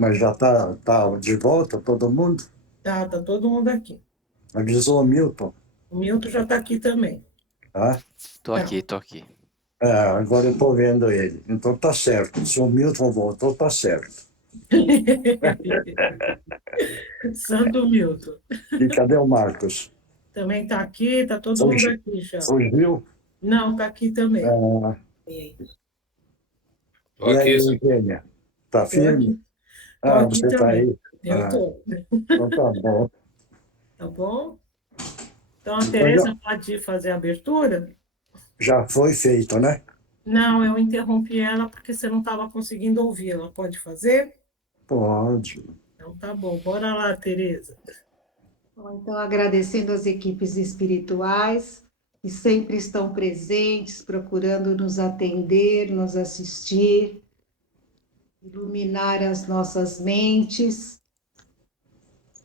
Mas já tá de volta todo mundo? Tá todo mundo aqui. Avisou o Milton, O Milton já está aqui também. tá? Tô Tá. aqui, tô aqui. Agora eu estou vendo ele. Então tá certo. Se o Milton voltou, tá certo. Santo Milton. E cadê o Marcos? Também está aqui, tá todo mundo Fugiu? aqui já. Fugiu? Não, está aqui também. Ah, Tô e aí, aqui, senhor. Eugênia? Tá Tô firme? aqui, tô aqui Você está também. aí? Eu tô. Então tá bom. Tá bom? Então a Então Tereza pode fazer a abertura? já foi feito, né? Não, eu interrompi ela porque você não estava conseguindo ouvir. Ela pode fazer? Pode. Então tá bom. Bora lá, Tereza. Bom, então, agradecendo as equipes espirituais que sempre estão presentes, procurando nos atender, nos assistir, iluminar as nossas mentes.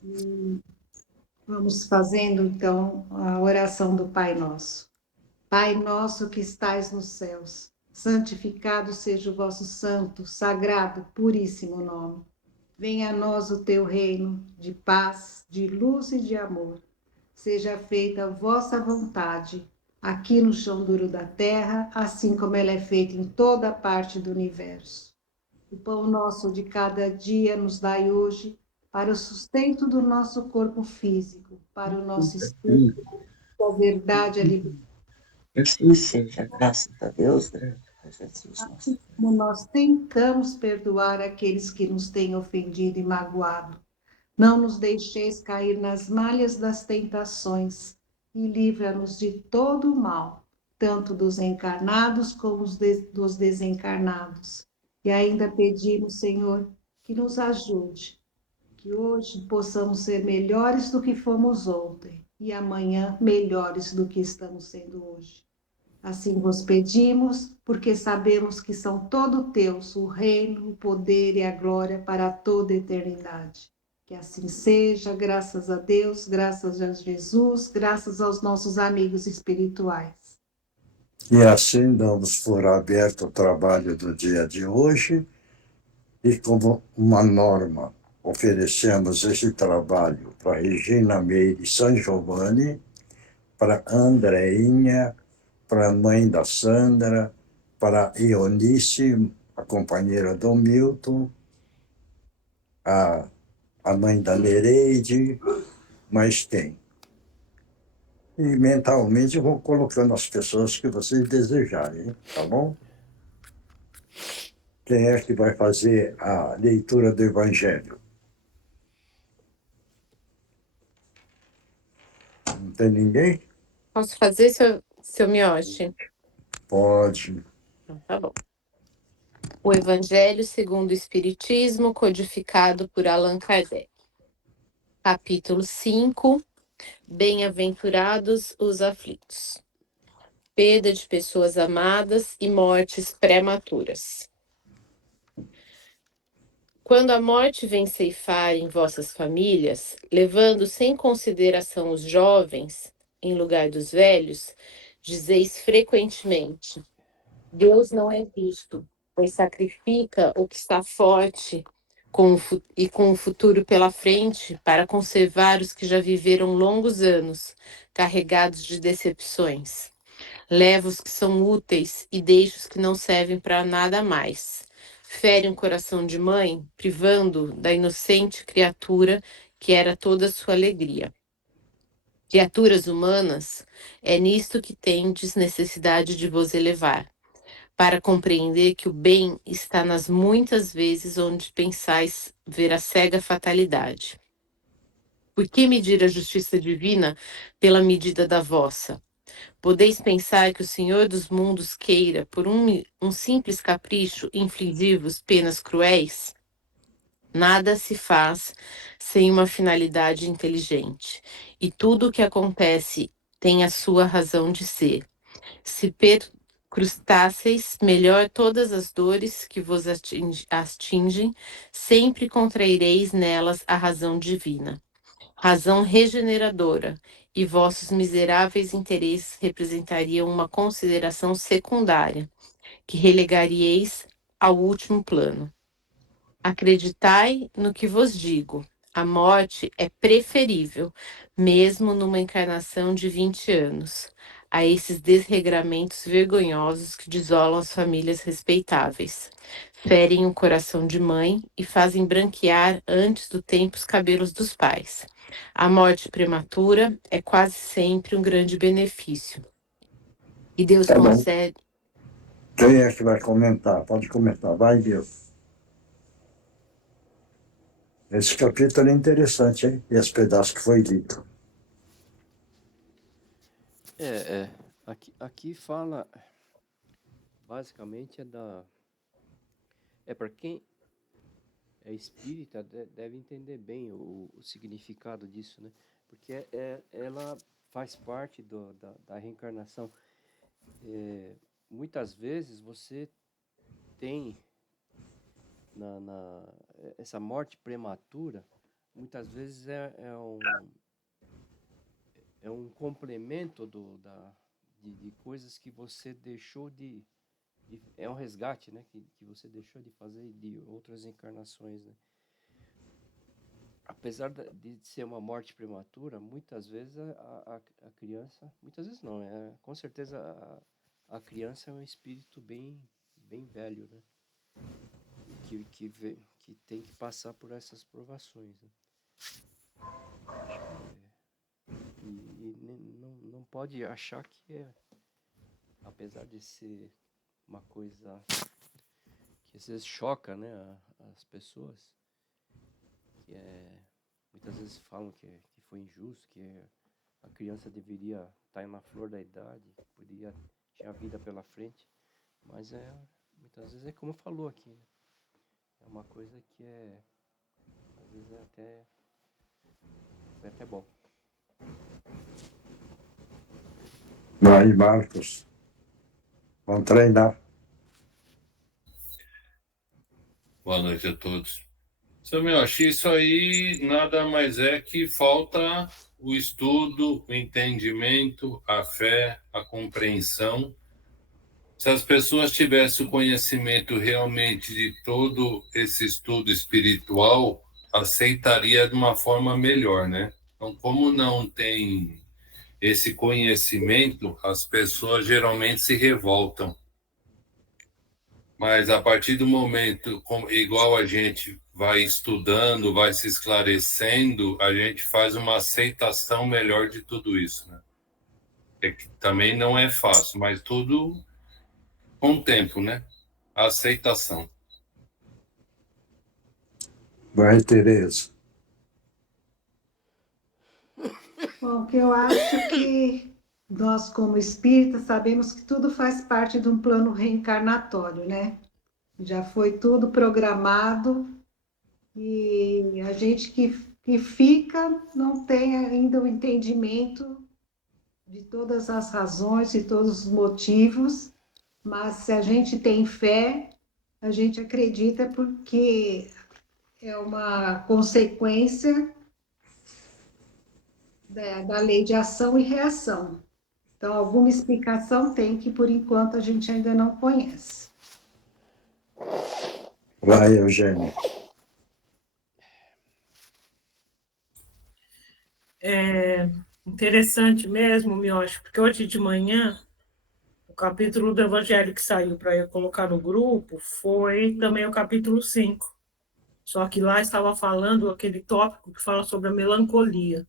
E vamos fazendo, então, a oração do Pai Nosso. Pai nosso que estais nos céus, santificado seja o vosso santo, sagrado, puríssimo nome. Venha a nós o teu reino de paz, de luz e de amor. Seja feita a vossa vontade, aqui no chão duro da terra, assim como ela é feita em toda parte do universo. O pão nosso de cada dia nos dai hoje, para o sustento do nosso corpo físico, para o nosso espírito, a verdade, a liberdade. Assim seja, graças a Deus, graças a Jesus nosso. Como nós tentamos perdoar aqueles que nos têm ofendido e magoado. Não nos deixeis cair nas malhas das tentações e livra-nos de todo o mal, tanto dos encarnados como dos desencarnados. E ainda pedimos, Senhor, que nos ajude, que hoje possamos ser melhores do que fomos ontem e amanhã melhores do que estamos sendo hoje. Assim vos pedimos, porque sabemos que são todo teus o reino, o poder e a glória para toda a eternidade. Que assim seja, graças a Deus, graças a Jesus, graças aos nossos amigos espirituais. E assim damos por aberto o trabalho do dia de hoje e como uma norma oferecemos esse trabalho para Regina Meire San Giovanni, para Andreinha, para a mãe da Sandra, para Ionice, a companheira do Milton, a mãe da Nereide, mas tem. E mentalmente eu vou colocando as pessoas que vocês desejarem, tá bom? Quem é que vai fazer a leitura do Evangelho? Não tem ninguém? Posso fazer, seu Miyoshi? Pode. Então, tá bom. O Evangelho segundo o Espiritismo, codificado por Allan Kardec. Capítulo 5. Bem-aventurados os aflitos. Perda de pessoas amadas e mortes prematuras. Quando a morte vem ceifar em vossas famílias, levando sem consideração os jovens, em lugar dos velhos, dizeis frequentemente: Deus não é justo, pois sacrifica o que está forte e com o futuro pela frente para conservar os que já viveram longos anos, carregados de decepções. Leva os que são úteis e deixa os que não servem para nada mais. Fere um coração de mãe, privando da inocente criatura que era toda sua alegria. Criaturas humanas, é nisto que tendes necessidade de vos elevar, para compreender que o bem está nas muitas vezes onde pensais ver a cega fatalidade. Por que medir a justiça divina pela medida da vossa? Podeis pensar que o Senhor dos mundos queira, por um simples capricho, infligir-vos penas cruéis? Nada se faz sem uma finalidade inteligente, e tudo o que acontece tem a sua razão de ser. Se percrustasseis melhor todas as dores que vos atingem, sempre contraireis nelas a razão divina, razão regeneradora, e vossos miseráveis interesses representariam uma consideração secundária, que relegaríeis ao último plano. Acreditai no que vos digo. A morte é preferível, mesmo numa encarnação de 20 anos, a esses desregramentos vergonhosos que desolam as famílias respeitáveis, ferem o coração de mãe e fazem branquear antes do tempo os cabelos dos pais. A morte prematura é quase sempre um grande benefício. E Deus Tá bom. concede. Quem é que vai comentar? Pode comentar. Vai, Deus. Esse capítulo é interessante, hein? Esse pedaço que foi lido. Aqui fala, basicamente para quem é espírita deve entender bem o significado disso, né? Porque ela faz parte da reencarnação. Muitas vezes você tem essa morte prematura, muitas vezes é um complemento de coisas que você deixou é um resgate, né, que você deixou de fazer de outras encarnações, né? Apesar de ser uma morte prematura, muitas vezes a criança, muitas vezes não, com certeza a criança é um espírito bem velho, né? Que tem que passar por essas provações, né? E não pode achar que apesar de ser uma coisa que às vezes choca, né, as pessoas, muitas vezes falam que foi injusto, que a criança deveria estar na flor da idade, tinha vida pela frente, mas muitas vezes como falou aqui, né? É uma coisa que às vezes é até bom. Vai, Marcos. Vamos treinar. Boa noite a todos. Samuel, achei isso aí nada mais é que falta o estudo, o entendimento, a fé, a compreensão. Se as pessoas tivessem o conhecimento realmente de todo esse estudo espiritual, aceitaria de uma forma melhor, né? Então, como não tem esse conhecimento, as pessoas geralmente se revoltam. Mas a partir do momento, igual a gente vai estudando, vai se esclarecendo, a gente faz uma aceitação melhor de tudo isso, né? Que também não é fácil, mas tudo com o tempo, né? A aceitação. Vai, Tereza. Bom, que eu acho que nós, como espíritas, sabemos que tudo faz parte de um plano reencarnatório, né? Já foi tudo programado e a gente que fica não tem ainda o entendimento de todas as razões e todos os motivos, mas se a gente tem fé, a gente acredita porque é uma consequência da lei de ação e reação. Então, alguma explicação tem que, por enquanto, a gente ainda não conhece. Vai, Eugênio. É interessante mesmo, Miocha, porque hoje de manhã, o capítulo do Evangelho que saiu para eu colocar no grupo foi também o capítulo 5. Só que lá estava falando aquele tópico que fala sobre a melancolia.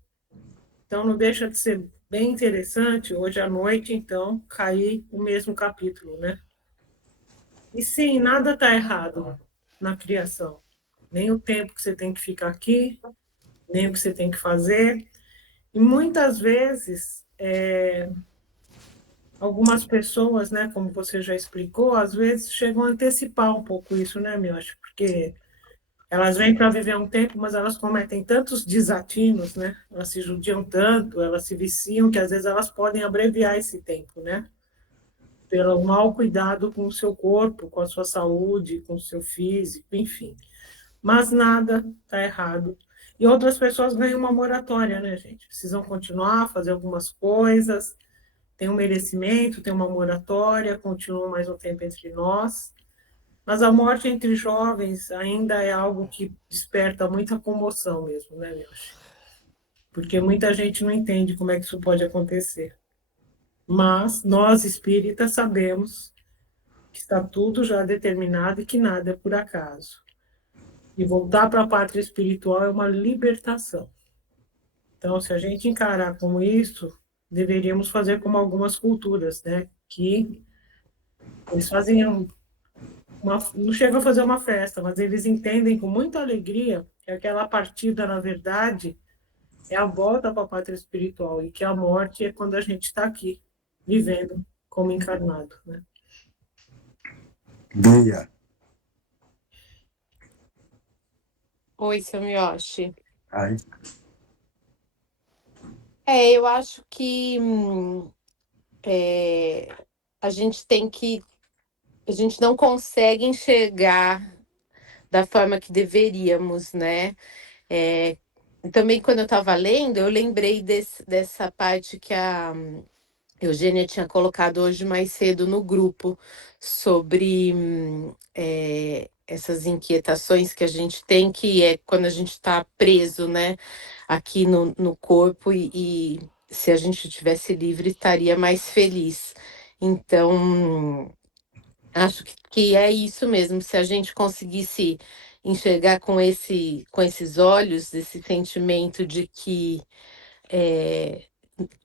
Então, não deixa de ser bem interessante, hoje à noite, então, cair o mesmo capítulo, né? E sim, nada está errado na criação. Nem o tempo que você tem que ficar aqui, nem o que você tem que fazer. E muitas vezes, algumas pessoas, né, como você já explicou, às vezes chegam a antecipar um pouco isso, né, Miocha? Porque elas vêm para viver um tempo, mas elas cometem tantos desatinos, né? Elas se judiam tanto, elas se viciam, que às vezes elas podem abreviar esse tempo, né? Pelo mau cuidado com o seu corpo, com a sua saúde, com o seu físico, enfim. Mas nada está errado. E outras pessoas ganham uma moratória, né, gente? Precisam continuar, fazer algumas coisas, tem um merecimento, tem uma moratória, continuam mais um tempo entre nós. Mas a morte entre jovens ainda é algo que desperta muita comoção mesmo, né, Mioshi? Porque muita gente não entende como é que isso pode acontecer. Mas nós, espíritas, sabemos que está tudo já determinado e que nada é por acaso. E voltar para a pátria espiritual é uma libertação. Então, se a gente encarar como isso, deveríamos fazer como algumas culturas, né? Que eles fazem não chega a fazer uma festa, mas eles entendem com muita alegria que aquela partida, na verdade, é a volta para a pátria espiritual e que a morte é quando a gente está aqui, vivendo como encarnado, né? Bia, Oi, seu Miyoshi. aí, Eu acho que a gente tem que. A gente não consegue enxergar da forma que deveríamos, né? Também, quando eu estava lendo, eu lembrei dessa parte que a Eugênia tinha colocado hoje mais cedo no grupo sobre essas inquietações que a gente tem, que é quando a gente está preso, né, aqui no corpo, e se a gente tivesse livre, estaria mais feliz. Então, acho que é isso mesmo. Se a gente conseguisse enxergar com esses olhos, esse sentimento de que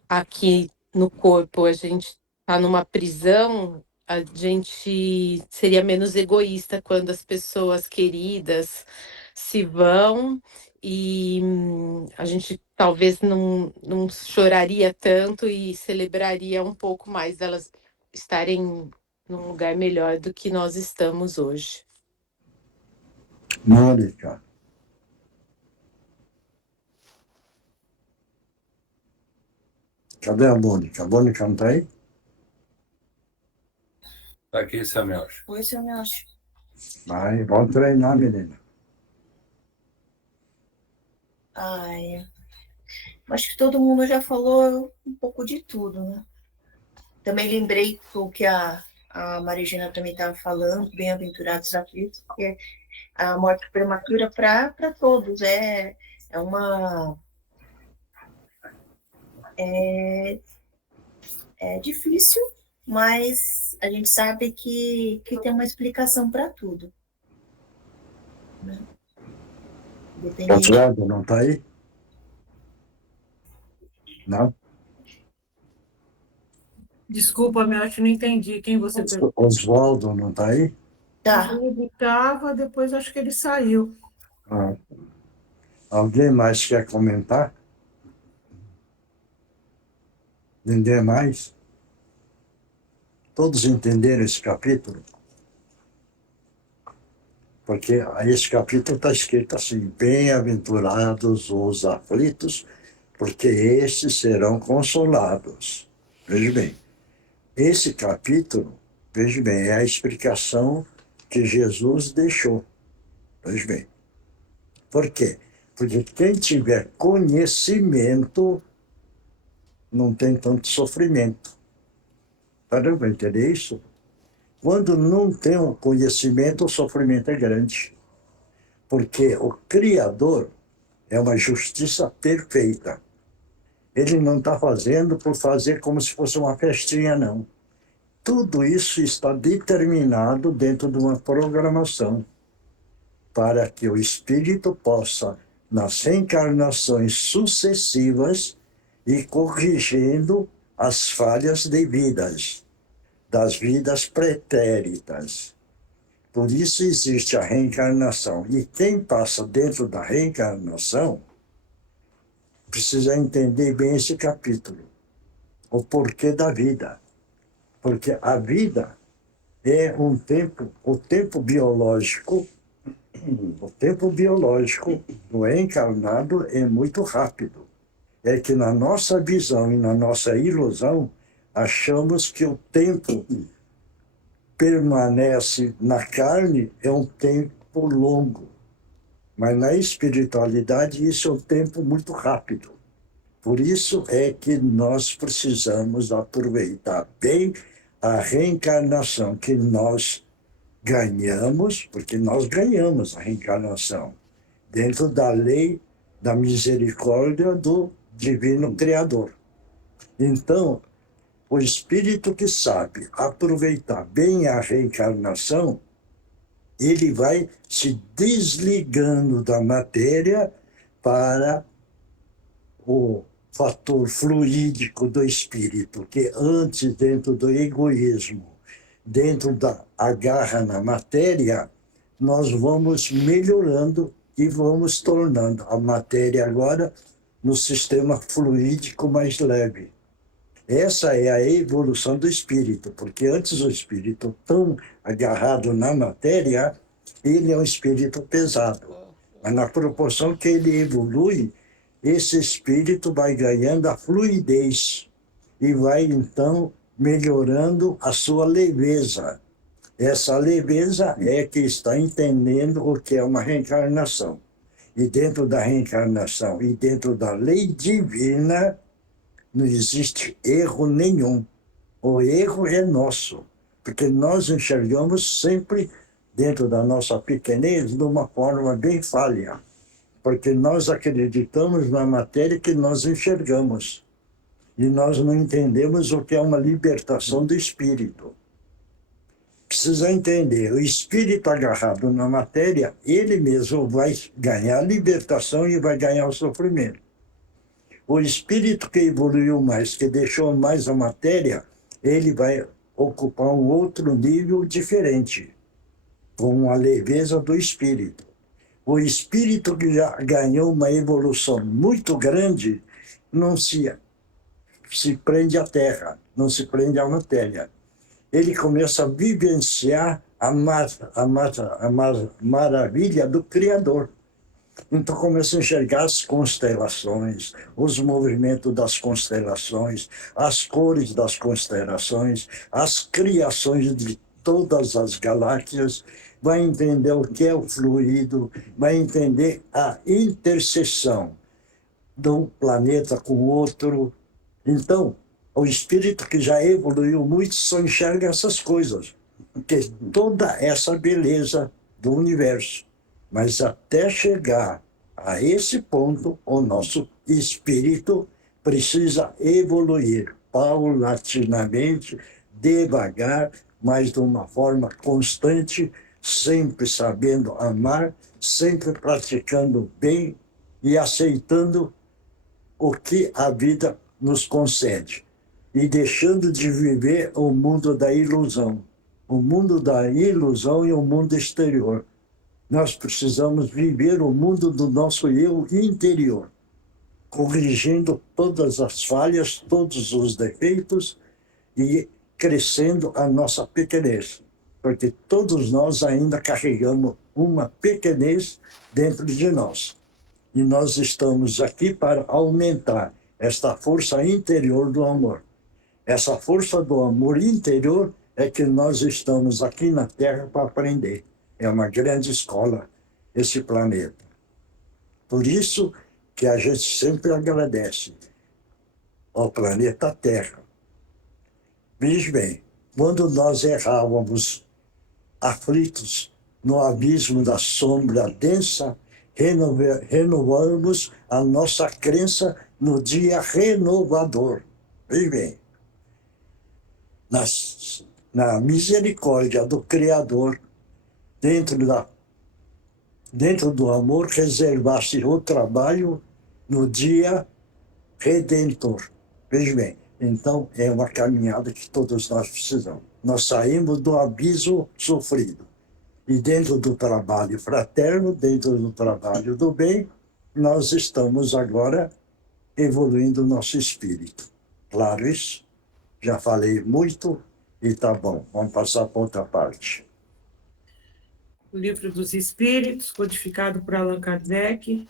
aqui no corpo a gente está numa prisão, a gente seria menos egoísta quando as pessoas queridas se vão e a gente talvez não choraria tanto e celebraria um pouco mais delas estarem num lugar melhor do que nós estamos hoje. Mônica, cadê a Mônica? A Mônica não está aí? Tá aqui, Samuel. Oi, seu Mioshi. Vai, vamos treinar, menina. Ai, acho que todo mundo já falou um pouco de tudo, né? Também lembrei o que a Marigina também estava falando, bem-aventurados aflitos, porque a morte prematura para todos é uma. É difícil, mas a gente sabe que tem uma explicação para tudo. Né? Independente. Oswaldo não está aí? Não? Desculpa, eu acho que não entendi quem você perguntou. Oswaldo não está aí? Tá. Ele estava, depois acho que ele saiu. Ah. Alguém mais quer comentar? Ninguém mais? Todos entenderam esse capítulo? Porque esse capítulo está escrito assim: bem-aventurados os aflitos, porque estes serão consolados. Veja bem, esse capítulo, veja bem, é a explicação que Jesus deixou. Veja bem. Por quê? Porque quem tiver conhecimento não tem tanto sofrimento. Está dando para entender isso? Quando não tem o conhecimento, o sofrimento é grande. Porque o Criador é uma justiça perfeita. Ele não está fazendo por fazer como se fosse uma festinha, não. Tudo isso está determinado dentro de uma programação para que o espírito possa, nas reencarnações sucessivas, ir corrigindo as falhas devidas das vidas pretéritas. Por isso existe a reencarnação. E quem passa dentro da reencarnação precisa entender bem esse capítulo, o porquê da vida. Porque a vida é um tempo, o tempo biológico do encarnado é muito rápido. É que na nossa visão e na nossa ilusão, achamos que o tempo permanece na carne é um tempo longo. Mas na espiritualidade isso é um tempo muito rápido. Por isso é que nós precisamos aproveitar bem a reencarnação que nós ganhamos, porque nós ganhamos a reencarnação, dentro da lei da misericórdia do Divino Criador. Então, o espírito que sabe aproveitar bem a reencarnação, ele vai se desligando da matéria para o fator fluídico do espírito, que antes, dentro do egoísmo, dentro da agarra na matéria, nós vamos melhorando e vamos tornando a matéria agora no sistema fluídico mais leve. Essa é a evolução do espírito, porque antes o espírito tão agarrado na matéria, ele é um espírito pesado. Mas na proporção que ele evolui, esse espírito vai ganhando a fluidez e vai, então, melhorando a sua leveza. Essa leveza é que está entendendo o que é uma reencarnação. E dentro da reencarnação e dentro da lei divina, não existe erro nenhum. O erro é nosso, porque nós enxergamos sempre, dentro da nossa pequenez, de uma forma bem falha. Porque nós acreditamos na matéria que nós enxergamos. E nós não entendemos o que é uma libertação do espírito. Precisa entender, o espírito agarrado na matéria, ele mesmo vai ganhar a libertação e vai ganhar o sofrimento. O espírito que evoluiu mais, que deixou mais a matéria, ele vai ocupar um outro nível diferente, com a leveza do espírito. O espírito que já ganhou uma evolução muito grande, não se prende à terra, não se prende à matéria. Ele começa a vivenciar a maravilha do Criador. Então começa a enxergar as constelações, os movimentos das constelações, as cores das constelações, as criações de todas as galáxias, vai entender o que é o fluido, vai entender a interseção de um planeta com o outro. Então, o espírito que já evoluiu muito só enxerga essas coisas, porque toda essa beleza do universo. Mas até chegar a esse ponto, o nosso espírito precisa evoluir paulatinamente, devagar, mas de uma forma constante, sempre sabendo amar, sempre praticando bem e aceitando o que a vida nos concede. E deixando de viver o mundo da ilusão. O mundo da ilusão e o mundo exterior. Nós precisamos viver o mundo do nosso eu interior, corrigindo todas as falhas, todos os defeitos e crescendo a nossa pequenez. Porque todos nós ainda carregamos uma pequenez dentro de nós. E nós estamos aqui para aumentar esta força interior do amor. Essa força do amor interior é que nós estamos aqui na Terra para aprender. É uma grande escola, esse planeta. Por isso que a gente sempre agradece ao planeta Terra. Veja bem, quando nós errávamos aflitos no abismo da sombra densa, renovamos a nossa crença no dia renovador. Veja bem, na misericórdia do Criador, dentro do amor, reservar-se o trabalho no dia redentor. Veja bem, então é uma caminhada que todos nós precisamos. Nós saímos do abismo sofrido. E dentro do trabalho fraterno, dentro do trabalho do bem, nós estamos agora evoluindo o nosso espírito. Claro isso? Já falei muito e tá bom. Vamos passar para outra parte. O Livro dos Espíritos, codificado por Allan Kardec,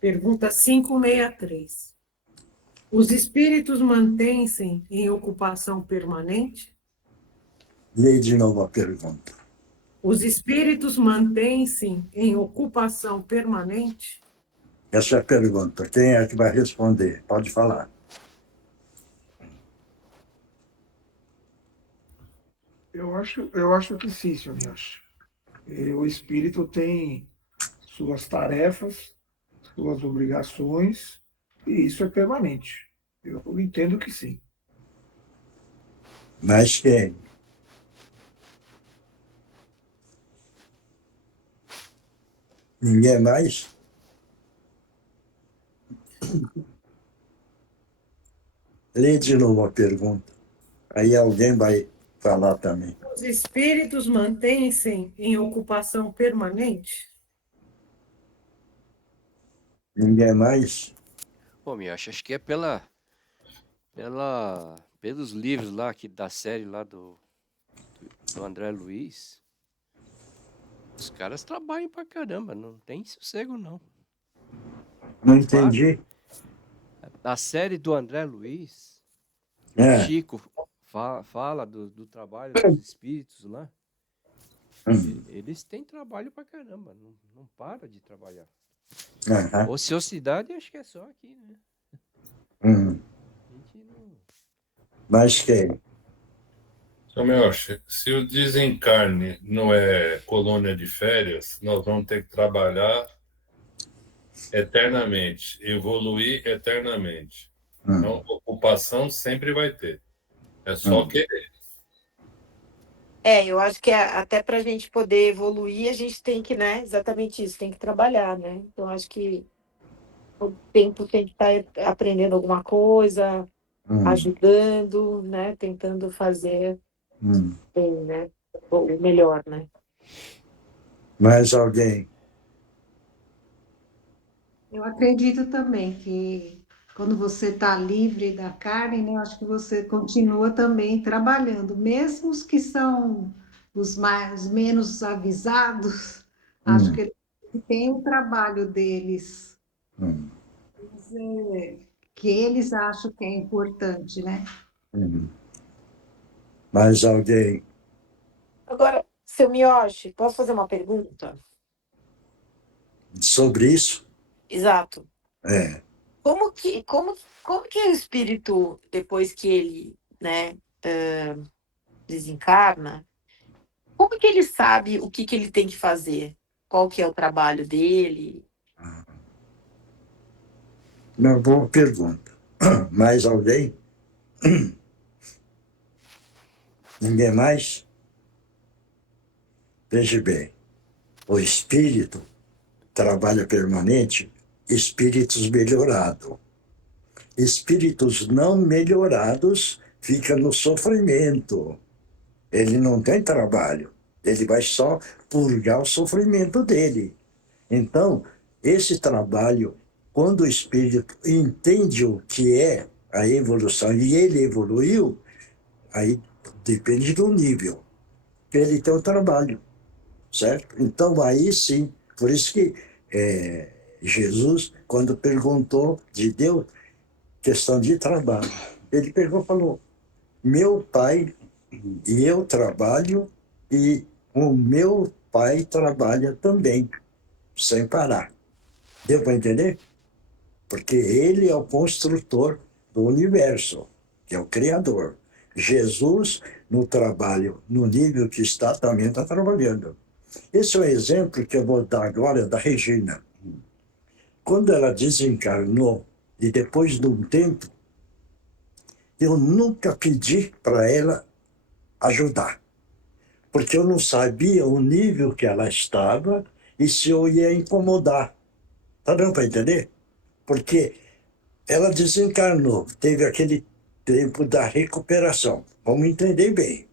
pergunta 563. Os espíritos mantêm-se em ocupação permanente? Leia de novo a pergunta. Os espíritos mantêm-se em ocupação permanente? Essa é a pergunta. Quem é que vai responder? Pode falar. Eu acho que sim, senhor Miyoshi. O espírito tem suas tarefas, suas obrigações, e isso é permanente. Eu entendo que sim. Mas quem? Ninguém mais? Lê de novo a pergunta. Aí alguém vai falar também. Os espíritos mantêm-se em ocupação permanente? Ninguém mais? Pô, me acho que é pelos livros lá, da série lá do André Luiz. Os caras trabalham pra caramba, não tem sossego, não. Não entendi. A série do André Luiz, É. Chico fala do trabalho dos espíritos lá. Eles têm trabalho pra caramba, não para de trabalhar. Aham. Ociosidade, acho que é só aqui, né? Hum. A gente não... Mas quem? Seu Miyoshi, se o desencarne não é colônia de férias, nós vamos ter que trabalhar eternamente, evoluir eternamente. Então, ocupação sempre vai ter. É só querer. Eu acho que até para a gente poder evoluir, a gente tem que, né, exatamente isso, tem que trabalhar, né? Então, acho que o tempo tem que estar aprendendo alguma coisa, ajudando, né, tentando fazer bem, né, o melhor, né? Mais alguém? Eu acredito também que quando você está livre da carne, né, eu acho que você continua também trabalhando, mesmo os que são os mais menos avisados, acho que eles têm o trabalho deles, Hum. que eles acham que é importante, né? Mais alguém? Agora, seu Miyoshi, posso fazer uma pergunta? Sobre isso? Exato. É. Como que é o espírito, depois que ele, né, desencarna, como que ele sabe o que ele tem que fazer? Qual que é o trabalho dele? Uma boa pergunta. Mais alguém? Ninguém mais? Veja bem, o espírito trabalha permanente, espíritos melhorados. Espíritos não melhorados ficam no sofrimento. Ele não tem trabalho. Ele vai só purgar o sofrimento dele. Então, esse trabalho, quando o espírito entende o que é a evolução e ele evoluiu, aí depende do nível. Ele tem o trabalho, certo? Então, aí sim, por isso que Jesus, quando perguntou de Deus, questão de trabalho, ele pegou e falou, meu pai e eu trabalho e o meu pai trabalha também, sem parar. Deu para entender? Porque ele é o construtor do universo, que é o Criador. Jesus, no trabalho, no nível que está, também está trabalhando. Esse é um exemplo que eu vou dar agora da Regina. Quando ela desencarnou, e depois de um tempo, eu nunca pedi para ela ajudar, porque eu não sabia o nível que ela estava e se eu ia incomodar. Tá dando para entender? Porque ela desencarnou, teve aquele tempo da recuperação. Vamos entender bem.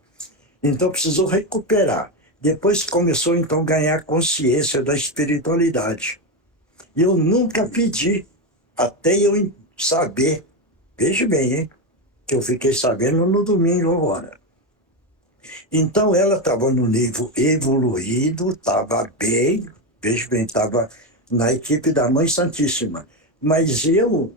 Então precisou recuperar. Depois começou então a ganhar consciência da espiritualidade. E eu nunca pedi, até eu saber, veja bem, hein, que eu fiquei sabendo no domingo agora. Então ela estava no nível evoluído, estava bem, veja bem, estava na equipe da Mãe Santíssima. Mas eu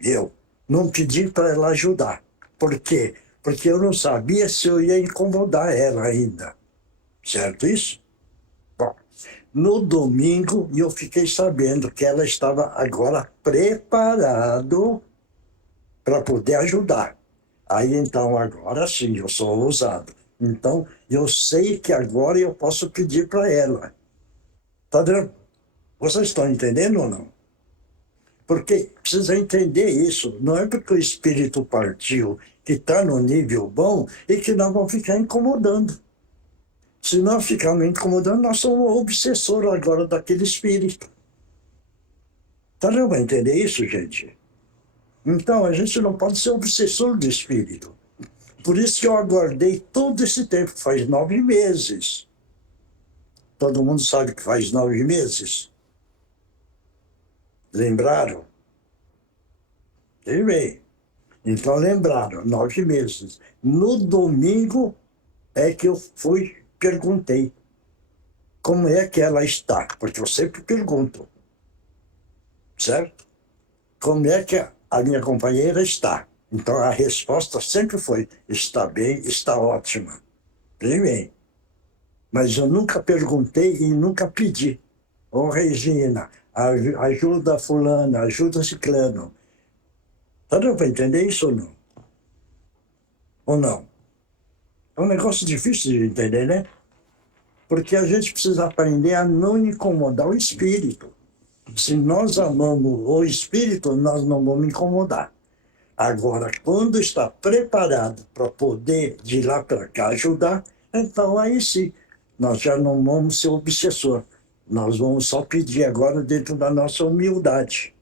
eu não pedi para ela ajudar. Por quê? Porque eu não sabia se eu ia incomodar ela ainda. Certo isso? Bom, no domingo eu fiquei sabendo que ela estava agora preparado para poder ajudar. Aí então, agora sim, eu sou ousado. Então, eu sei que agora eu posso pedir para ela. Tá vendo? Vocês estão entendendo ou não? Porque precisa entender isso. Não é porque o espírito partiu que está no nível bom e que nós vamos ficar incomodando. Se nós ficarmos incomodando, nós somos o obsessor agora daquele espírito. Tá dando para entender isso, gente? Então, a gente não pode ser obsessor do espírito. Por isso que eu aguardei todo esse tempo, faz 9 meses. Todo mundo sabe que faz 9 meses? Lembraram? Bem. Então lembraram, 9 meses. No domingo é que eu perguntei como é que ela está, porque eu sempre pergunto, certo? Como é que a minha companheira está? Então a resposta sempre foi, está bem, está ótima. Bem. Mas eu nunca perguntei e nunca pedi. Ô Regina, ajuda fulana, ajuda ciclano. Tá dando para entender isso ou não? Ou não? É um negócio difícil de entender, né? Porque a gente precisa aprender a não incomodar o espírito. Se nós amamos o espírito, nós não vamos incomodar. Agora, quando está preparado para poder de lá para cá ajudar, então aí sim, nós já não vamos ser obsessor. Nós vamos só pedir agora dentro da nossa humildade.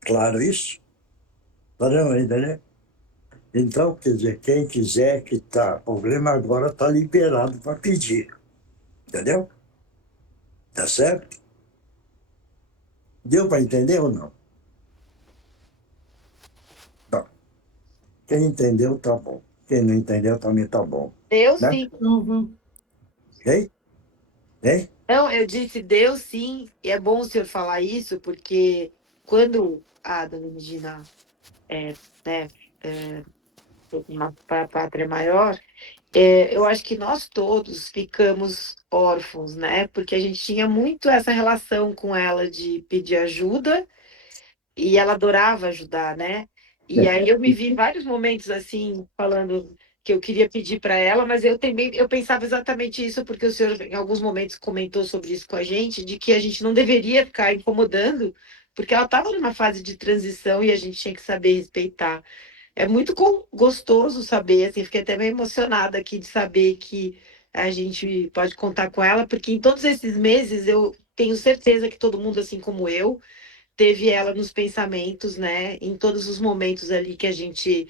Claro isso? Tá dando ainda, né? Então, quer dizer, quem quiser que tá, o problema agora está liberado para pedir. Entendeu? Tá certo? Deu para entender ou não? Bom, quem entendeu, tá bom. Quem não entendeu, também tá bom. Deu Né? sim. Hein? Hein? Não, eu disse deu sim, e é bom o senhor falar isso, porque quando a dona Medina uma pátria maior, eu acho que nós todos ficamos órfãos, né? Porque a gente tinha muito essa relação com ela de pedir ajuda e ela adorava ajudar, né? E aí eu me vi em vários momentos assim, falando que eu queria pedir para ela, mas eu também eu pensava exatamente isso, porque o senhor em alguns momentos comentou sobre isso com a gente, de que a gente não deveria ficar incomodando, porque ela estava numa fase de transição e a gente tinha que saber respeitar. É muito gostoso saber, assim, fiquei até meio emocionada aqui de saber que a gente pode contar com ela, porque em todos esses meses eu tenho certeza que todo mundo, assim como eu, teve ela nos pensamentos, né? Em todos os momentos ali que a gente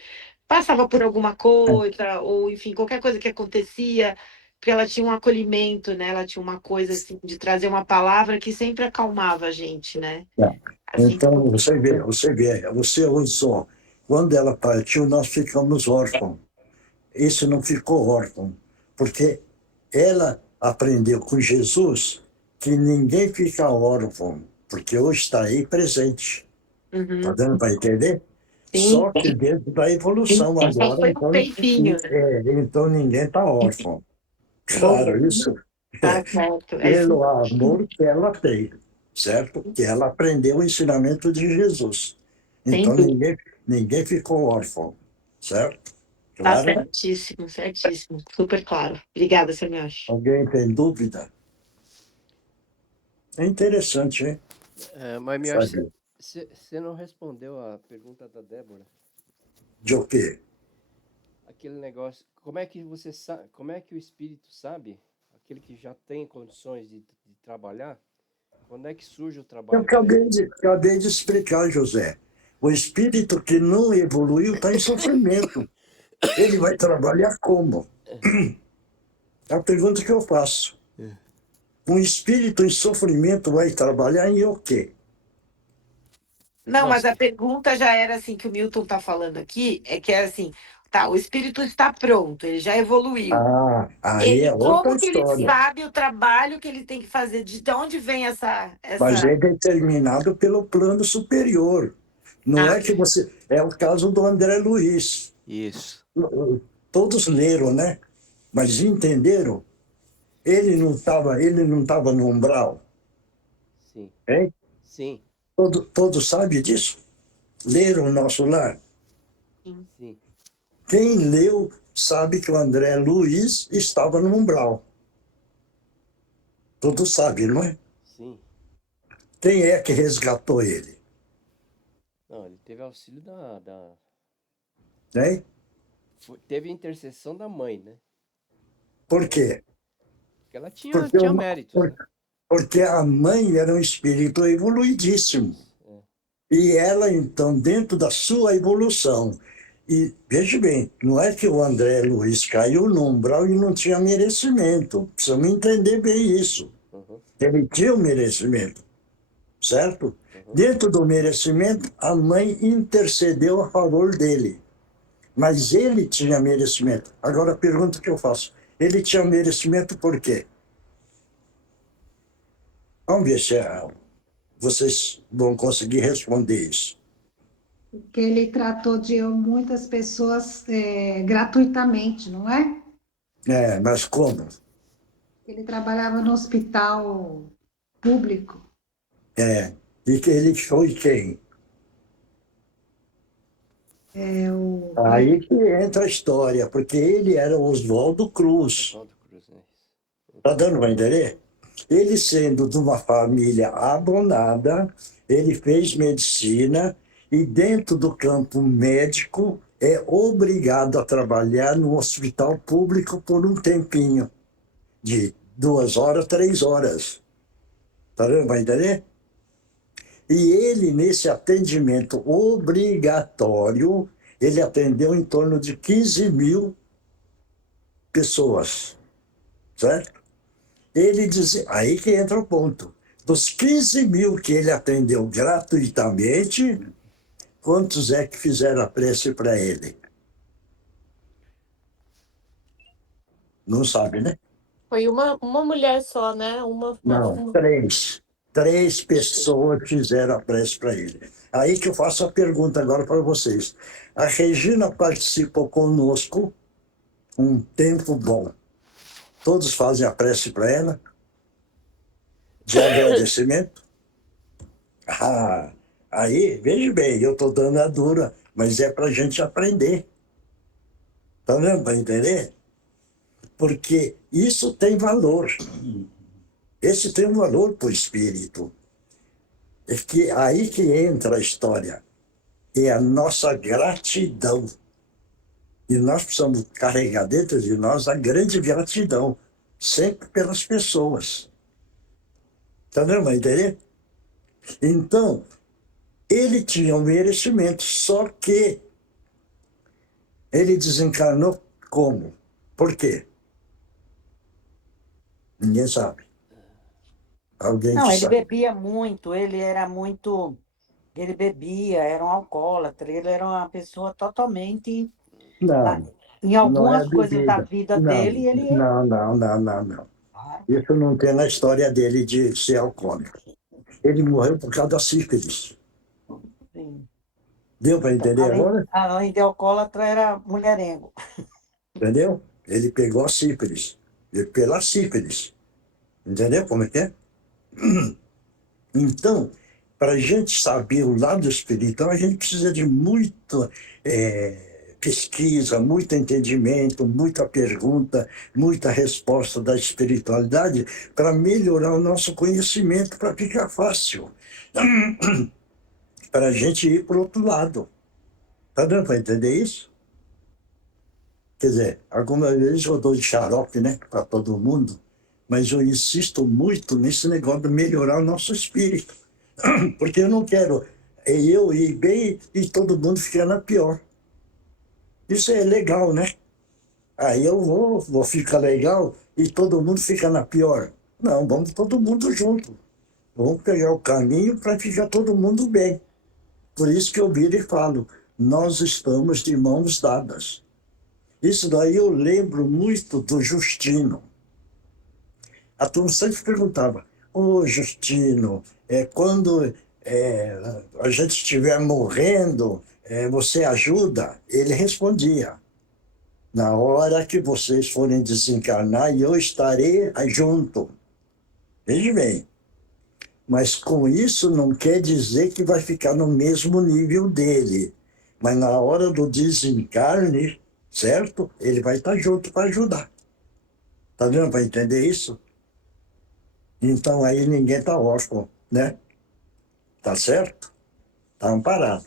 passava por alguma coisa, ou enfim, qualquer coisa que acontecia, porque ela tinha um acolhimento, né? Ela tinha uma coisa assim de trazer uma palavra que sempre acalmava a gente, né? Assim, Então, você usou. Quando ela partiu, nós ficamos órfãos. Esse não ficou órfão, porque ela aprendeu com Jesus que ninguém fica órfão, porque hoje está aí presente. Está dando para entender? sim. Só que dentro da evolução Só agora, foi um então, tempinho. então ninguém está órfão. Claro, isso Tá certo. pelo amor que ela tem, certo? Que ela aprendeu o ensinamento de Jesus. Então ninguém ficou órfão, certo? Tá Claro? certíssimo, certíssimo. Super claro. Obrigada, senhor Mioshi. Alguém tem dúvida? É interessante, hein? Mas, Mioshi, Sabe? você não respondeu a pergunta da Débora. De o quê? Aquele negócio, como é que você sabe, como é que o espírito sabe, aquele que já tem condições de trabalhar, quando é que surge o Eu trabalho para ele? acabei de explicar, José. O espírito que não evoluiu está em sofrimento. Ele vai trabalhar como? É a pergunta que eu faço. Um espírito em sofrimento vai trabalhar em o quê? Não, mas a pergunta já era assim, que o Milton está falando aqui, é que é assim, tá, o espírito está pronto, ele já evoluiu. Ah, aí Ele, é outra como que ele história. sabe o trabalho que ele tem que fazer? De onde vem Mas é determinado pelo plano superior. Não é que você... É o caso do André Luiz. Isso. Todos leram, né? Mas entenderam? Ele não estava no umbral. Sim. Hein? Sim. Todos sabem disso? Leram o nosso lar? Sim. Quem leu sabe que o André Luiz estava no umbral. Todos sabem, não é? Sim. Quem é que resgatou ele? Não, ele teve auxílio Né? teve a intercessão da mãe, né? Por quê? Porque ela tinha, Porque, tinha méritos, né? porque a mãe era um espírito evoluidíssimo. É. E ela, então, dentro da sua evolução. E veja bem, não é que o André Luiz caiu no umbral e não tinha merecimento. Precisamos entender bem isso. Uhum, Ele tinha o merecimento, certo? uhum. Dentro do merecimento, a mãe intercedeu a favor dele. Mas ele tinha merecimento. Agora, a pergunta que eu faço: ele tinha merecimento por quê? Vamos ver se vocês vão conseguir responder isso. Porque ele tratou de muitas pessoas gratuitamente, não é? Mas como? Ele trabalhava no hospital público. E que ele foi quem? Aí que entra a história, porque ele era Oswaldo Cruz. Oswaldo Cruz, né? Está dando para entender? Ele sendo de uma família abonada, ele fez medicina e dentro do campo médico é obrigado a trabalhar no hospital público por um tempinho, de 2 horas, 3 horas. Está dando para entender? E ele, nesse atendimento obrigatório, ele atendeu em torno de 15 mil pessoas, certo? Ele dizia, aí que entra o ponto. Dos 15 mil que ele atendeu gratuitamente, quantos é que fizeram a prece para ele? Não sabe, né? Foi uma mulher só, né? Não, 3. 3 pessoas fizeram a prece para ele. Aí que eu faço a pergunta agora para vocês. A Regina participou conosco um tempo bom. Todos fazem a prece para ela? De agradecimento? Aí, veja bem, eu estou dando a dura, mas é para a gente aprender. Está vendo? Para entender? Porque isso tem valor. Esse tem um valor para o espírito. É que aí que entra a história. É a nossa gratidão. E nós precisamos carregar dentro de nós a grande gratidão, sempre pelas pessoas. Está dando para entender? Então, ele tinha um merecimento, só que ele desencarnou como? Por quê? Ninguém sabe. Alguém Não, que ele sabe? bebia muito, ele era muito. Ele bebia, era um alcoólatra, ele era uma pessoa totalmente. Não, Em não é a algumas coisas da bebida. vida Não, dele, ele. não. Claro, Isso não tem na história dele de ser alcoólico. Ele morreu por causa da sífilis. sim. Deu para entender agora? Além de alcoólatra, era mulherengo. Entendeu? Ele pegou a sífilis. Pela sífilis. Entendeu como é que é? Então, para a gente saber o lado espiritual, a gente precisa de muita pesquisa, muito entendimento, muita pergunta, muita resposta da espiritualidade para melhorar o nosso conhecimento, para ficar fácil. Para a gente ir para o outro lado. Está dando para entender isso? Quer dizer, algumas vezes eu dou de xarope, né, para todo mundo, mas eu insisto muito nesse negócio de melhorar o nosso espírito. Porque eu não quero eu ir bem e todo mundo ficar na pior. Isso é legal, né? Aí eu vou ficar legal e todo mundo fica na pior. Não, vamos todo mundo junto. Vamos pegar o caminho para ficar todo mundo bem. Por isso que eu viro e falo, nós estamos de mãos dadas. Isso daí eu lembro muito do Justino. A turma sempre perguntava, ô Justino, quando a gente estiver morrendo, você ajuda? Ele respondia, na hora que vocês forem desencarnar, eu estarei junto. Veja bem, mas com isso não quer dizer que vai ficar no mesmo nível dele. Mas na hora do desencarne, certo? Ele vai estar junto para ajudar. Tá dando para entender isso? Então aí ninguém está órfão, né? Tá certo? Tá amparado.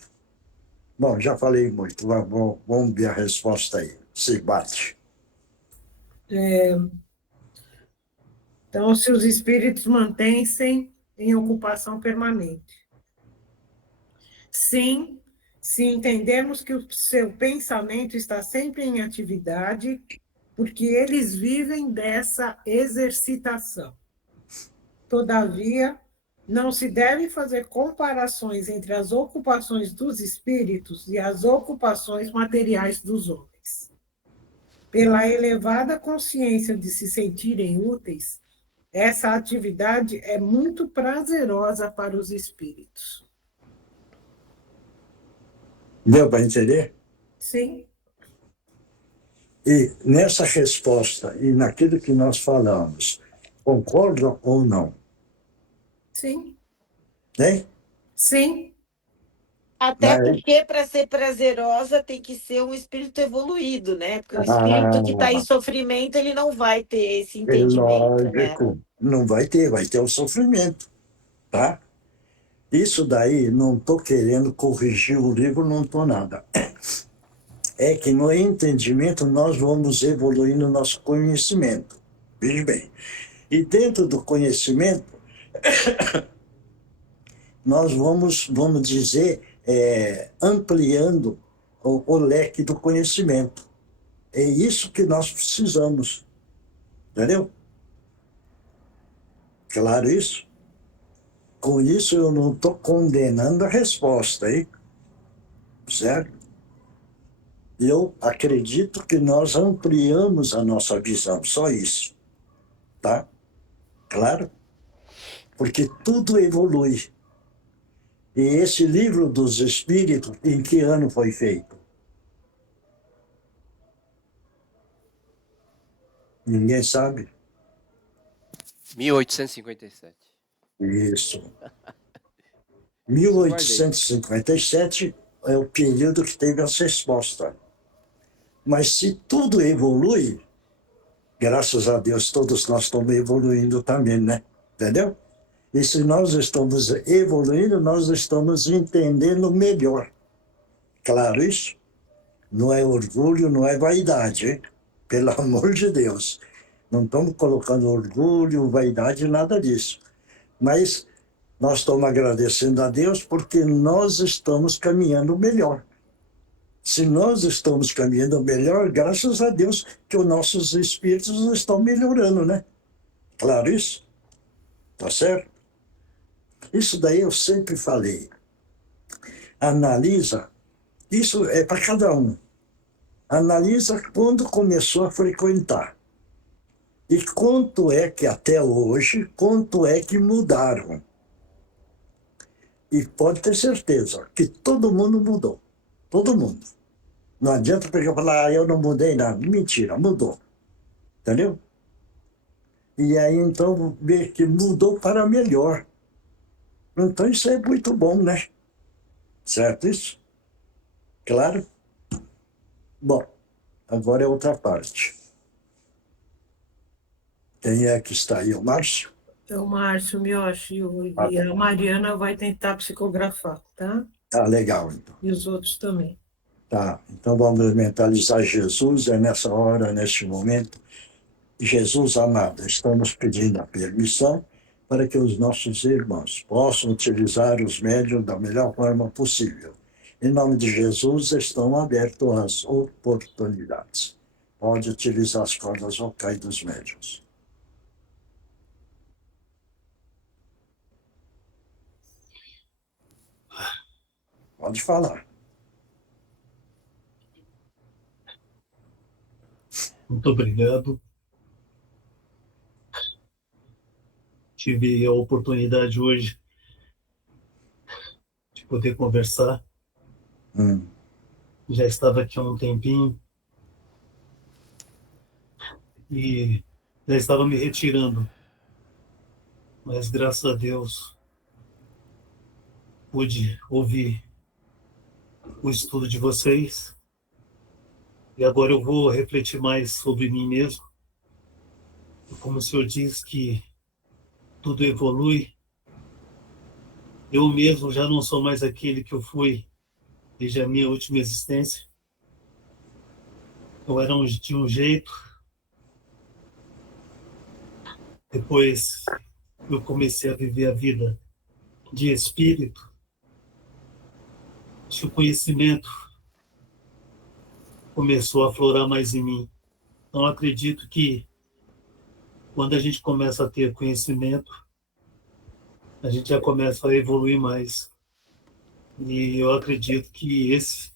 Bom, já falei muito. Vamos ver a resposta aí. Se bate. Então, se os espíritos mantêm-se em ocupação permanente. Sim, se entendemos que o seu pensamento está sempre em atividade, porque eles vivem dessa exercitação. Todavia, não se deve fazer comparações entre as ocupações dos espíritos e as ocupações materiais dos homens. Pela elevada consciência de se sentirem úteis, essa atividade é muito prazerosa para os espíritos. Deu para entender? Sim, E nessa resposta e naquilo que nós falamos, concordam ou não? sim, Hein? sim. Até porque, para ser prazerosa, tem que ser um espírito evoluído, né? Porque o espírito que está em Ah, sofrimento, ele não vai ter esse é entendimento, né? lógico. Não vai ter o sofrimento, tá? Isso daí, não estou querendo corrigir o livro, não estou nada. É que no entendimento nós vamos evoluindo o nosso conhecimento. Veja bem. E dentro do conhecimento, nós vamos dizer, ampliando o leque do conhecimento. É isso que nós precisamos. Entendeu? Claro isso? Com isso eu não estou condenando a resposta, hein? Certo? Eu acredito que nós ampliamos a nossa visão, só isso. Tá? Claro? Porque tudo evolui. E esse livro dos Espíritos, em que ano foi feito? Ninguém sabe? 1857. Isso. Isso eu guardei. 1857 é o período que teve as respostas. Mas se tudo evolui, graças a Deus, todos nós estamos evoluindo também, né? Entendeu? E se nós estamos evoluindo, nós estamos entendendo melhor. Claro isso? Não é orgulho, não é vaidade, hein? Pelo amor de Deus. Não estamos colocando orgulho, vaidade, nada disso. Mas nós estamos agradecendo a Deus porque nós estamos caminhando melhor. Se nós estamos caminhando melhor, graças a Deus que os nossos espíritos estão melhorando, né? Claro isso? Tá certo? Isso daí eu sempre falei. Analisa, isso é para cada um. Analisa quando começou a frequentar. E quanto é que até hoje, quanto é que mudaram. E pode ter certeza que todo mundo mudou. Todo mundo. Não adianta pegar e falar, eu não mudei nada. Mentira, mudou. Entendeu? E aí, então, ver que mudou para melhor. Então, isso é muito bom, né? Certo isso? Claro? Bom, agora é outra parte. Quem é que está aí? O Márcio? É o Márcio Miyoshi e a Mariana vai tentar psicografar, tá? Ah, legal, então. E os outros também. Tá, então vamos mentalizar Jesus, é nessa hora, neste momento. Jesus amado, estamos pedindo a permissão para que os nossos irmãos possam utilizar os médiuns da melhor forma possível. Em nome de Jesus, estão abertas as oportunidades. Pode utilizar as cordas vocais dos médiuns. Pode falar. Muito obrigado. Tive a oportunidade hoje de poder conversar. Já estava aqui há um tempinho e já estava me retirando. Mas, graças a Deus, pude ouvir o estudo de vocês E agora eu vou refletir mais sobre mim mesmo. Como o senhor diz que tudo evolui, eu mesmo já não sou mais aquele que eu fui desde a minha última existência. Eu era de um jeito, depois eu comecei a viver a vida de espírito. Acho que o conhecimento começou a aflorar mais em mim. Então, acredito que quando a gente começa a ter conhecimento, a gente já começa a evoluir mais. E eu acredito que esse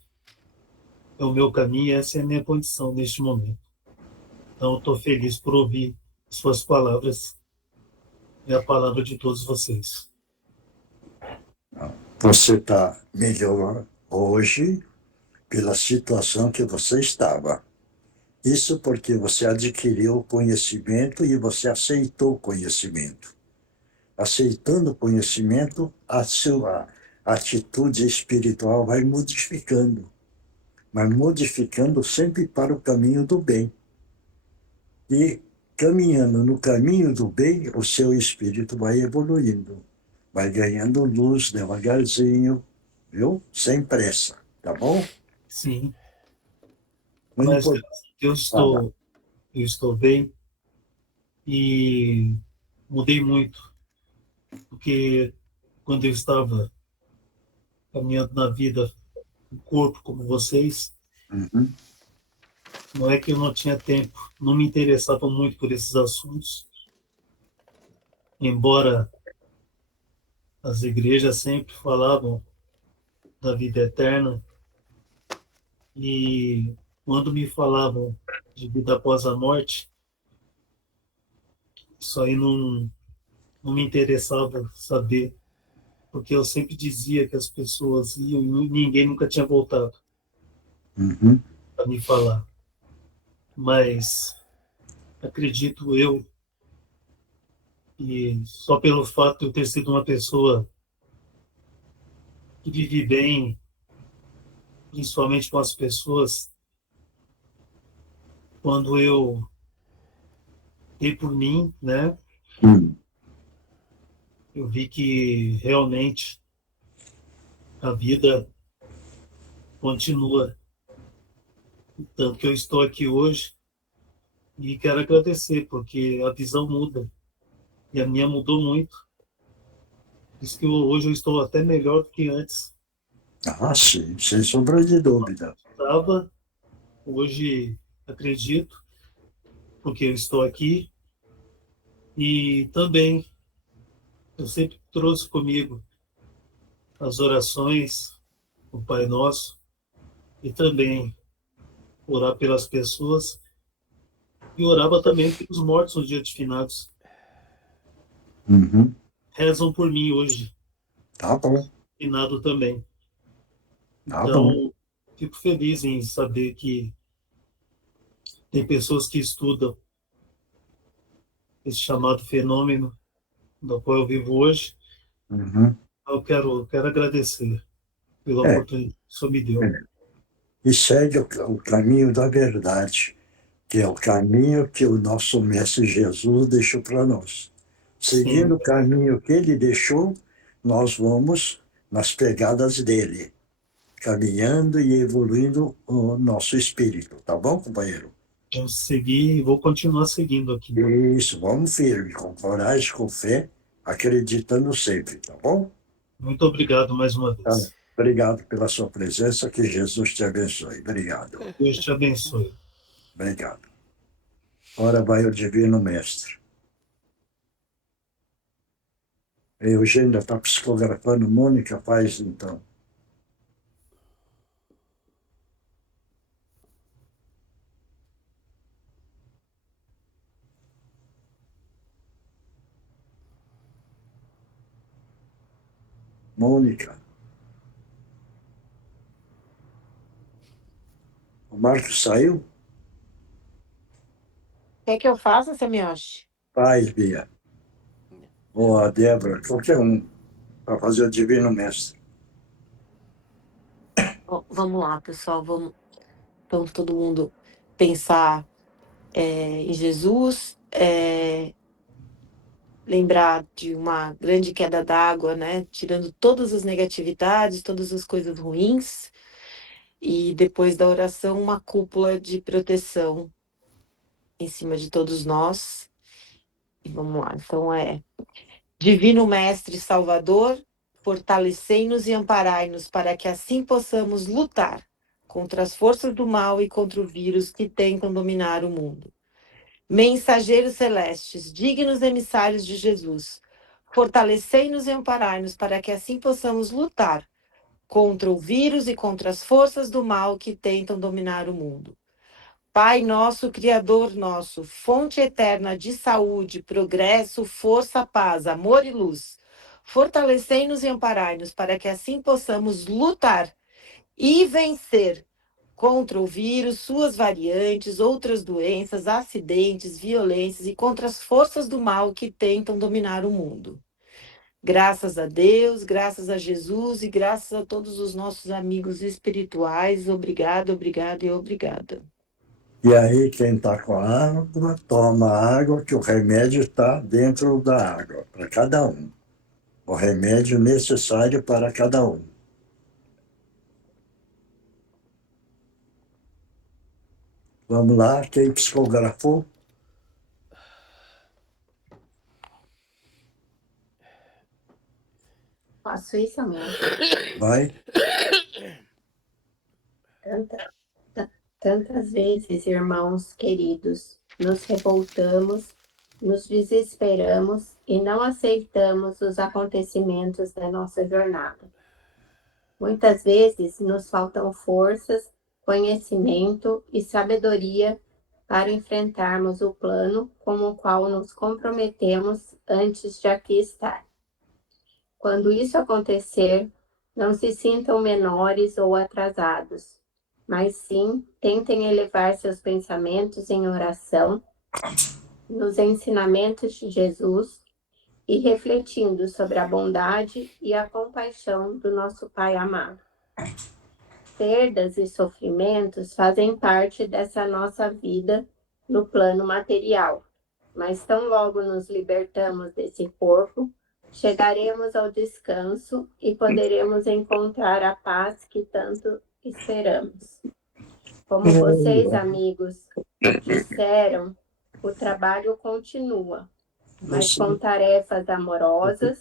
é o meu caminho, essa é a minha condição neste momento. Então, estou feliz por ouvir suas palavras e a palavra de todos vocês. Você está melhor hoje pela situação que você estava. Isso porque você adquiriu o conhecimento e você aceitou o conhecimento. Aceitando o conhecimento, a sua atitude espiritual vai modificando, mas modificando sempre para o caminho do bem. E caminhando no caminho do bem, o seu espírito vai evoluindo, vai ganhando luz devagarzinho, viu? Sem pressa, tá bom? Sim, O mas importante, eu estou bem e mudei muito, porque quando eu estava caminhando na vida, o corpo como vocês, uhum, não é que eu não tinha tempo, não me interessava muito por esses assuntos, embora as igrejas sempre falavam da vida eterna, e quando me falavam de vida após a morte, isso aí não me interessava saber, porque eu sempre dizia que as pessoas iam e ninguém nunca tinha voltado uhum, a me falar. Mas acredito eu, e só pelo fato de eu ter sido uma pessoa que vive bem, principalmente com as pessoas, quando eu dei por mim, né, uhum. eu vi que realmente a vida continua. Tanto que eu estou aqui hoje e quero agradecer, porque a visão muda. E a minha mudou muito. Por isso que hoje eu estou até melhor do que antes. Ah, sim, sem sombra de dúvida. Estava, hoje acredito, porque eu estou aqui. E também eu sempre trouxe comigo as orações, o Pai Nosso, e também orar pelas pessoas. E orava também pelos mortos nos dias de finados. Uhum. Rezam por mim hoje, Tá bom, finado também. tá bom. Então, fico feliz em saber que tem pessoas que estudam esse chamado fenômeno do qual eu vivo hoje. Uhum. Eu quero agradecer pela É, oportunidade que o senhor me deu. e segue o caminho da verdade, que é o caminho que o nosso Mestre Jesus deixou para nós. Seguindo Sim, o caminho que ele deixou, nós vamos nas pegadas dele, caminhando e evoluindo o nosso espírito, tá bom, companheiro? eu segui e vou continuar seguindo aqui. Isso, vamos firme, com coragem, com fé, acreditando sempre, tá bom? Muito obrigado mais uma Tá. vez. Obrigado pela sua presença, que Jesus te abençoe. Obrigado, Deus te abençoe. obrigado. Ora vai o Divino Mestre. A Eugênia está psicografando, Mônica faz então. Mônica. O Marcos saiu? Quer que eu faça, Semioche? Faz, Bia. Ou a Débora, qualquer um, para fazer o Divino Mestre. Vamos lá, pessoal. Vamos. Vamos todo mundo pensar em Jesus, lembrar de uma grande queda d'água, né? Tirando todas as negatividades, todas as coisas ruins, e depois da oração, uma cúpula de proteção em cima de todos nós. E vamos lá, então Divino Mestre Salvador, fortalecei-nos e amparai-nos para que assim possamos lutar contra as forças do mal e contra o vírus que tentam dominar o mundo. Mensageiros celestes, dignos emissários de Jesus, fortalecei-nos e amparai-nos para que assim possamos lutar contra o vírus e contra as forças do mal que tentam dominar o mundo. Pai nosso, Criador nosso, fonte eterna de saúde, progresso, força, paz, amor e luz, fortalecei-nos e amparai-nos para que assim possamos lutar e vencer contra o vírus, suas variantes, outras doenças, acidentes, violências e contra as forças do mal que tentam dominar o mundo. Graças a Deus, graças a Jesus e graças a todos os nossos amigos espirituais. Obrigado, obrigado e obrigada. E aí, quem está com a água, toma água, que o remédio está dentro da água, para cada um. O remédio necessário para cada um. Vamos lá, quem psicografou? Faço isso, amor. Vai. Tantas vezes, irmãos queridos, nos revoltamos, nos desesperamos e não aceitamos os acontecimentos da nossa jornada. Muitas vezes nos faltam forças, conhecimento e sabedoria para enfrentarmos o plano com o qual nos comprometemos antes de aqui estar. Quando isso acontecer, não se sintam menores ou atrasados, mas sim tentem elevar seus pensamentos em oração, nos ensinamentos de Jesus e refletindo sobre a bondade e a compaixão do nosso Pai amado. Perdas e sofrimentos fazem parte dessa nossa vida no plano material, mas tão logo nos libertamos desse corpo, chegaremos ao descanso e poderemos encontrar a paz que tanto esperamos. Como vocês, amigos, disseram, o trabalho continua, mas com tarefas amorosas,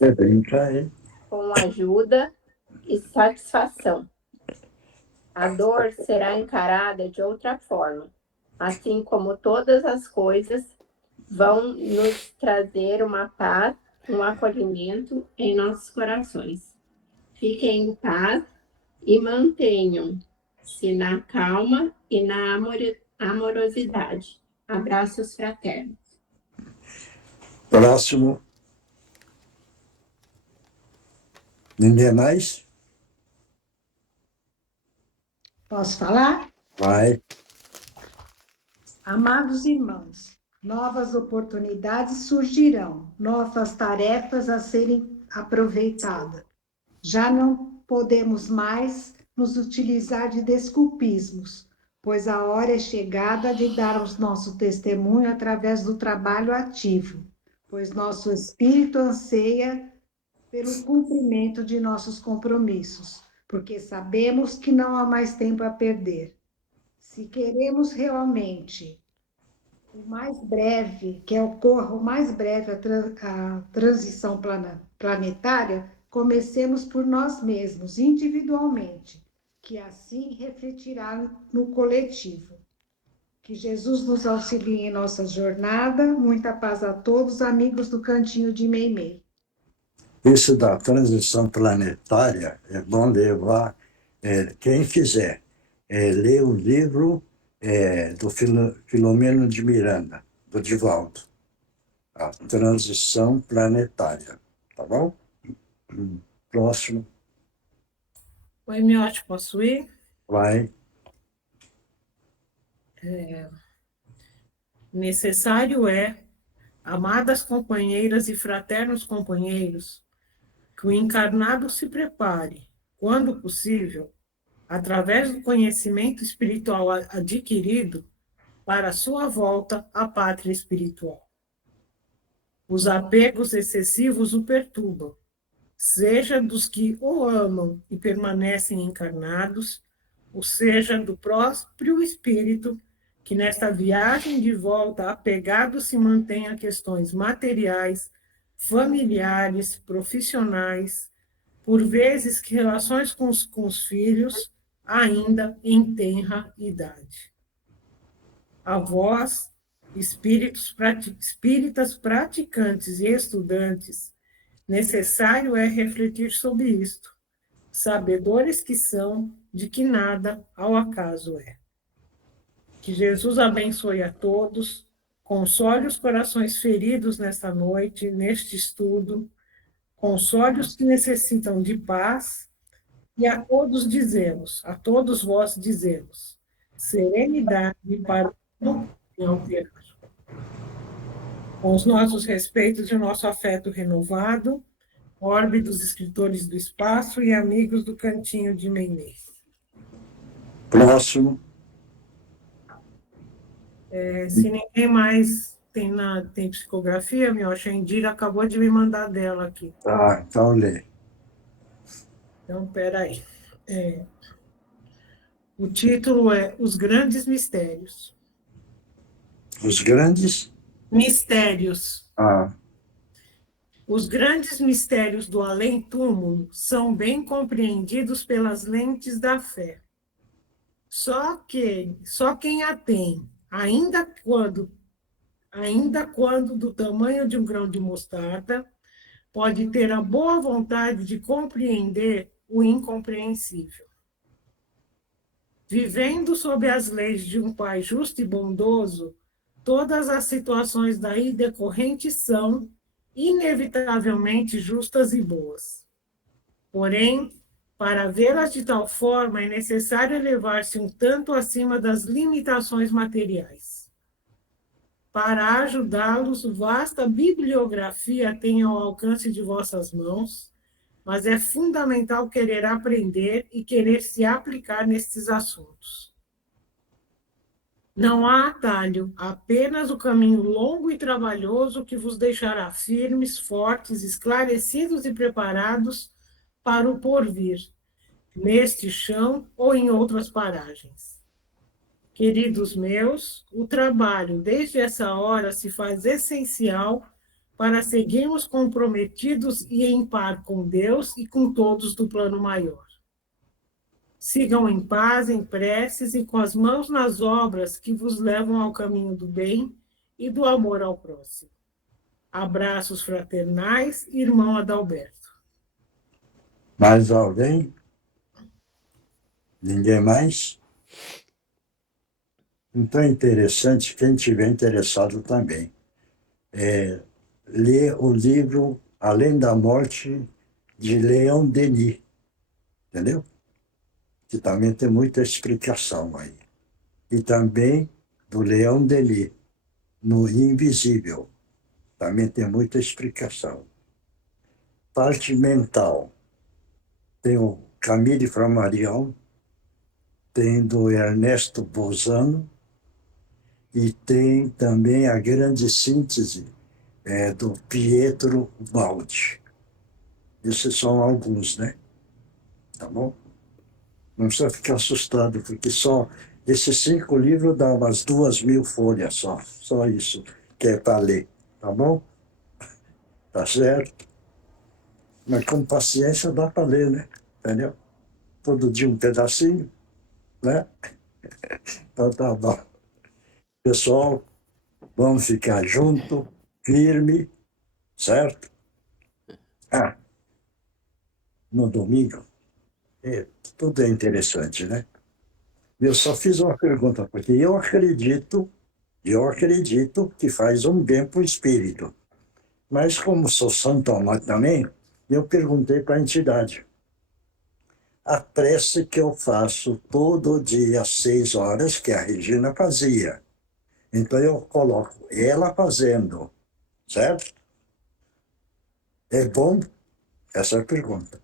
com ajuda e satisfação. A dor será encarada de outra forma, assim como todas as coisas vão nos trazer uma paz, um acolhimento em nossos corações. Fiquem em paz e mantenham-se na calma e na amorosidade. Abraços fraternos. Próximo. Ninguém mais? Posso falar? Vai. Amados irmãos, novas oportunidades surgirão, novas tarefas a serem aproveitadas. Já não podemos mais nos utilizar de desculpismos, pois a hora é chegada de darmos nosso testemunho através do trabalho ativo, pois nosso espírito anseia pelo cumprimento de nossos compromissos, porque sabemos que não há mais tempo a perder. Se queremos realmente o mais breve, que ocorra o mais breve a transição planetária, comecemos por nós mesmos, individualmente, que assim refletirá no coletivo. Que Jesus nos auxilie em nossa jornada. Muita paz a todos, amigos do Cantinho de Meimei. Isso da transição planetária é bom levar, quem quiser, ler o livro do Filomeno de Miranda, do Divaldo, a transição planetária, tá bom? Próximo. Oi, Miotti, posso ir? Vai. Necessário amadas companheiras e fraternos companheiros, que o encarnado se prepare, quando possível, através do conhecimento espiritual adquirido, para sua volta à pátria espiritual. Os apegos excessivos o perturbam, seja dos que o amam e permanecem encarnados, ou seja do próprio espírito, que nesta viagem de volta apegado se mantém a questões materiais, familiares, profissionais, por vezes que relações com os filhos, ainda em tenra idade. A vós, espíritas praticantes e estudantes, necessário é refletir sobre isto, sabedores que são de que nada ao acaso é. Que Jesus abençoe a todos, console os corações feridos nesta noite, neste estudo, console os que necessitam de paz, e a todos dizemos, a todos vós dizemos, serenidade para o que alterar. Com os nossos respeitos e o nosso afeto renovado, orbe dos escritores do espaço e amigos do Cantinho de Meimei. Próximo. Se ninguém mais tem psicografia, a Indira acabou de me mandar dela aqui. Tá, então lê. Então, peraí. O título é Os Grandes Mistérios. Os grandes? Mistérios. Ah, Os grandes mistérios do além-túmulo são bem compreendidos pelas lentes da fé. Só quem a tem, ainda quando do tamanho de um grão de mostarda, pode ter a boa vontade de compreender o incompreensível. Vivendo sob as leis de um Pai justo e bondoso, todas as situações daí decorrentes são, inevitavelmente, justas e boas. Porém, para vê-las de tal forma, é necessário elevar-se um tanto acima das limitações materiais. Para ajudá-los, vasta bibliografia tem ao alcance de vossas mãos, mas é fundamental querer aprender e querer se aplicar nestes assuntos. Não há atalho, apenas o caminho longo e trabalhoso que vos deixará firmes, fortes, esclarecidos e preparados para o porvir, neste chão ou em outras paragens. Queridos meus, o trabalho desde essa hora se faz essencial para seguirmos comprometidos e em par com Deus e com todos do plano maior. Sigam em paz, em preces e com as mãos nas obras que vos levam ao caminho do bem e do amor ao próximo. Abraços fraternais, irmão Adalberto. mais alguém? Ninguém mais? Então é interessante, quem estiver interessado também, ler o livro Além da Morte, de Leon Denis, entendeu? Que também tem muita explicação aí. E também do Leon Denis, no Invisível, também tem muita explicação. Parte mental, tem o Camille Flammarion, tem do Ernesto Bolzano, e tem também a grande síntese do Pietro Baldi. Esses são alguns, né? Tá bom? Não precisa ficar assustado, porque só esses 5 livros dão umas 2.000 folhas só isso que é para ler, tá bom? Tá certo? Mas com paciência dá para ler, né? Entendeu? Todo dia um pedacinho, né? Então tá bom. Pessoal, vamos ficar junto, firme, certo? No domingo, tudo é interessante, né? Eu só fiz uma pergunta, porque eu acredito que faz um bem para o espírito. Mas como sou São Tomás também, eu perguntei para a entidade. A prece que eu faço todo dia às 6 horas, que a Regina fazia. Então eu coloco ela fazendo, certo? É bom? Essa é a pergunta.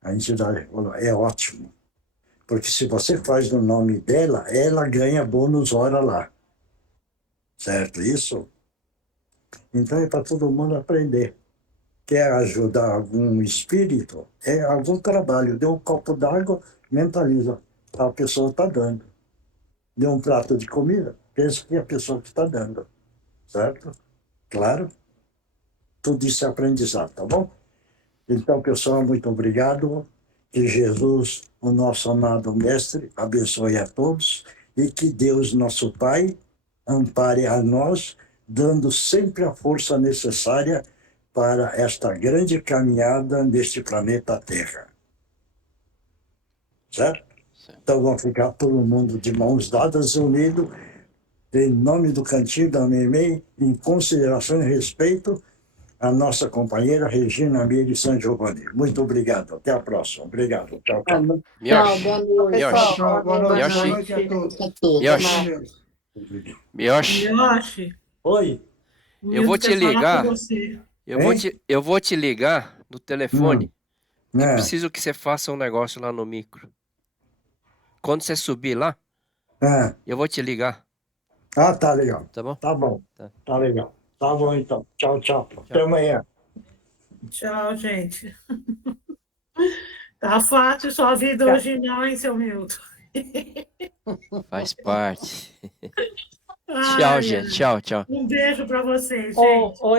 A entidade falou, é ótimo. Porque se você faz no nome dela, ela ganha bônus hora lá. Certo isso? Então é para todo mundo aprender. Quer ajudar algum espírito? É algum trabalho. Deu um copo d'água, mentaliza. A pessoa está dando. Deu um prato de comida, pensa que é a pessoa que está dando. Certo? Claro? Tudo isso é aprendizado, tá bom? Então, pessoal, muito obrigado. Que Jesus, o nosso amado Mestre, abençoe a todos e que Deus, nosso Pai, ampare a nós, dando sempre a força necessária para esta grande caminhada neste planeta Terra. Certo? Então, vamos ficar todo mundo de mãos dadas, unidos, em nome do Cantinho da Memei, em consideração e respeito a nossa companheira Regina Miri San Giovanni. Muito obrigado. Até a próxima. Obrigado. Tchau, tchau. Tchau, Miyoshi, boa noite. Miyoshi, Tchau, boa noite. Yoshi. Boa noite a todos. Miyoshi, Miyoshi, Yoshi, Oi. o eu vou Milton te quer falar ligar. com você. Eu vou te ligar no telefone. E É. preciso que você faça um negócio lá no micro. Quando você subir lá, É. eu vou te ligar, Ah, tá legal. tá bom? Tá bom. Tá. Tá legal. Tá bom, então. Tchau, tchau. Até amanhã. Tchau, gente. Tá fácil sua vida hoje não, hein, seu Milton? Faz parte. Ai, Tchau, ai. gente. Tchau, tchau. Um beijo para vocês, gente. Ô,